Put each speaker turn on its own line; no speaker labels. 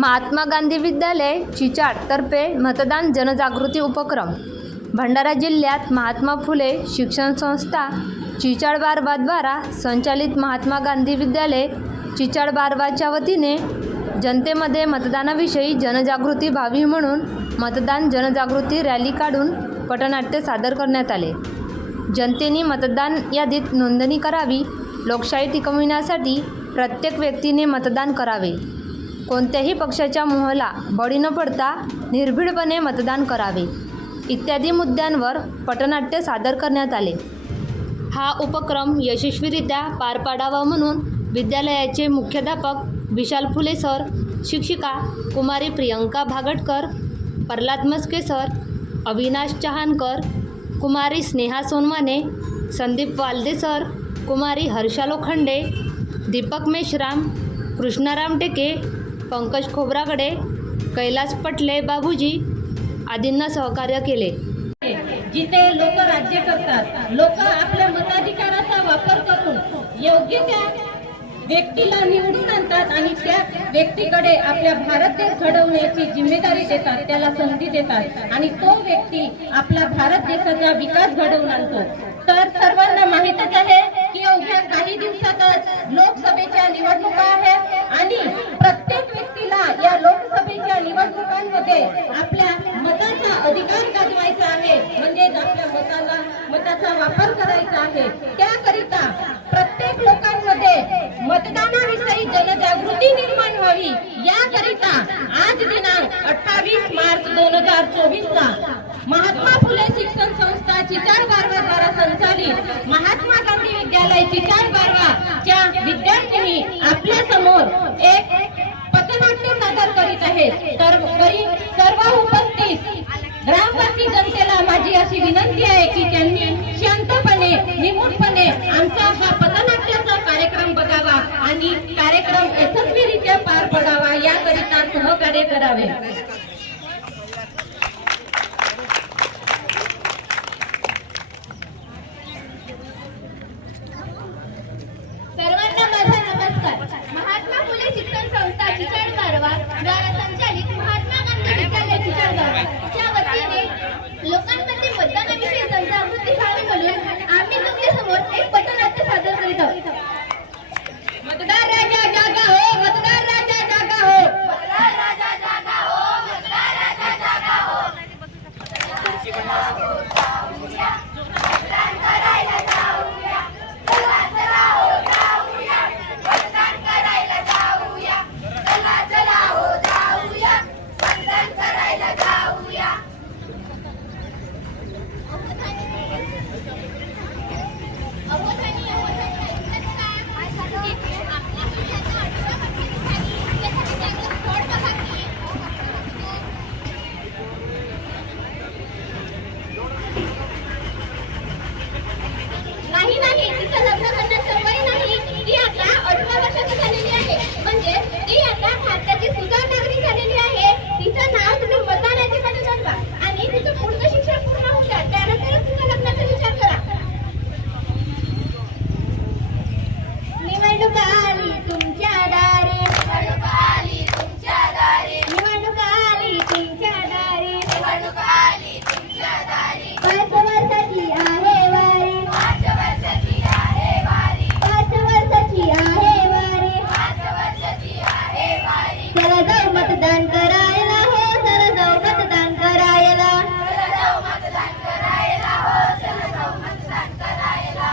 महात्मा गांधी विद्यालय चिचाडतर्फे मतदान जनजागृती उपक्रम. भंडारा जिल्ह्यात महात्मा फुले शिक्षण संस्था चिचाड बारवाद्वारा संचालित महात्मा गांधी विद्यालय चिचाड बारवाच्या वतीने जनतेमध्ये मतदानाविषयी जनजागृती व्हावी म्हणून मतदान जनजागृती रॅली काढून पटनाट्य सादर करण्यात आले. जनतेने मतदान यादीत नोंदणी करावी लोकशाही टिकविण्यासाठी प्रत्येक व्यक्तीने मतदान करावे. कोणत्याही पक्षाच्या मोहला बळी न पडता निर्भीडपणे मतदान करावे. इत्यादी मुद्द्यांवर पटनाट्य सादर करण्यात आले. हा उपक्रम यशस्वीरित्या पार पाडावा म्हणून विद्यालयाचे मुख्याध्यापक विशाल फुले सर शिक्षिका कुमारी प्रियंका भागटकर प्रल्हाद मस्के सर अविनाश चहानकर कुमारी स्नेहा सोनमाने संदीप वालदे सर कुमारी हर्षा लोखंडे दीपक मेश्राम कृष्णाराम टेके पंकज खोबराकडे कैलास पटले बाबूजी आदींना सहकार्य केले.
जिथे लोक राज्य करतात लोक आपल्या मताधिकाराचा वापर करून योग्य त्या व्यक्तीला निवडून आणतात आणि त्या व्यक्तीकडे आपल्या भारत देश घडवण्याची जिम्मेदारी देतात त्याला संधी देतात आणि तो व्यक्ती आपला भारत देशाचा विकास घडवून आणतो. तर सर्वांना माहीतच आहे की अवघ्या काही दिवसातच लोकसभेच्या निवडणुका आहेत आणि प्रत्येक निवडणुकांमध्ये आपल्या मताचा अधिकार गाजवायचा आहे. म्हणजेच आपल्या मताला मताचा वापर करायचा आहे. त्याकरिता प्रत्येक लोकांमध्ये मतदानाविषयी जनजागृती निर्माण व्हावी. याकरिता आज दिनांक अठ्ठावीस मार्च दोन हजार चोवीस ला महात्मा फुले शिक्षण संस्था चिचाड बारवा द्वारा संचालित महात्मा गांधी विद्यालय चिचाड बारवा च्या विद्यार्थ्यांनी त्यांची विनंती आहे की त्यांनी शांतपणे निमूटपणे आमचा हा पथनाट्याचा कार्यक्रम बघावा आणि कार्यक्रम यशस्वीरित्या पार पडावा याकरिता सहकार्य करावे.
सर्वांना माझा नमस्कार. महात्मा फुले शिक्षण संस्था चिचड कारवा द्वारा संचालित महात्मा गांधी विद्यालय चिचड कारवा च्या वतीने लोकांमध्ये मतदानाविषयी जनजागृती व्हावी म्हणून आम्ही तुमच्यासमोर एक पथनाट्य सादर करीत आहोत
मतदार राजा जागा हो मतदार राजा जागा हो
मतदार राजा जागा हो मतदार राजा जागा हो मतदान करायला जाऊया चला चला हो जाऊया मतदान करायला जाऊया चला चला हो जाऊया मतदान करायला जाऊया अवधानी अवधानी ऐकत काय आपल्या पिढ्याचा अठरा वर्षाची झाली त्यासाठी त्यांना थोड बघा की नाही नाही तिचं लग्न करण्याचं वय नाही ती आता अठरा वर्षाची झालेली आहे म्हणजे ती आता भारताची सुजाण नागरिक झालेली आहे तिचं नाव तुम्ही मतदानाचे नोंदवा आणि तिचं पूर्ण शिक्षण पूर्ण होऊ द्या त्यानंतरच तिच्या लग्नाचा विचार करा निवडणूक आली तुमच्या दारी निवडणूक आली तुमच्या दारी निवडणूक आली तुमच्या दारी निवडणूक आली तुमच्या दारी पाच वर्षाची आहे वारी पाच वर्षाची आहे वारी पाच वर्षाची आहे वारी पाच वर्षाची आहे वारी चला जाऊ मतदान करायला हो चला जाऊ मतदान करायला चला जाऊ मतदान करायला हो चला जाऊ मतदान करायला